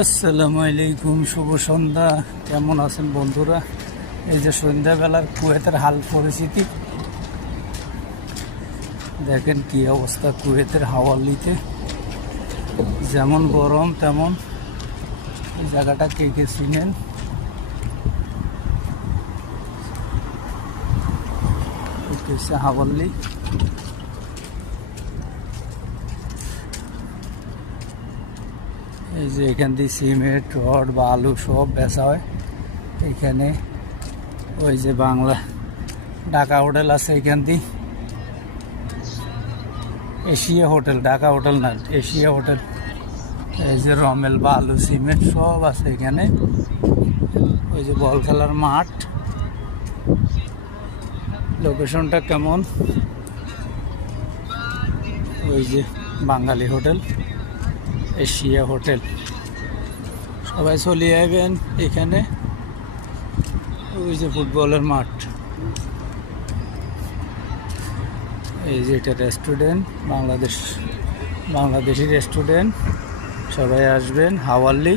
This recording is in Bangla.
আসসালামু আলাইকুম, শুভ সন্ধ্যা। কেমন আছেন বন্ধুরা? এই যে সন্ধ্যাবেলার কুয়েতের হাল পরিস্থিতি দেখেন, কি অবস্থা কুয়েতের হাওয়ালিতে। যেমন গরম তেমন। এই জায়গাটা কে কে চিনেন? হচ্ছে হাওয়াল্লি। এই যে এখান দিয়ে সিমেন্ট, রড, বালু সব বেচা হয় এখানে। ওই যে বাংলা ঢাকা হোটেল আছে এখান দিয়ে, এশিয়া হোটেল, ঢাকা হোটেল না, এশিয়া হোটেল। এই যে রমেল, বালু, সিমেন্ট সব আছে এখানে। ওই যে বল খেলার মাঠ। লোকেশনটা কেমন? ওই যে বাঙালি হোটেল, এশিয়া হোটেল। সবাই চলে যাবেন এখানে। ওই যে ফুটবলের মাঠ। এই যে এটা রেস্টুরেন্ট, বাংলাদেশি রেস্টুরেন্ট। সবাই আসবেন হাওয়াল্লি।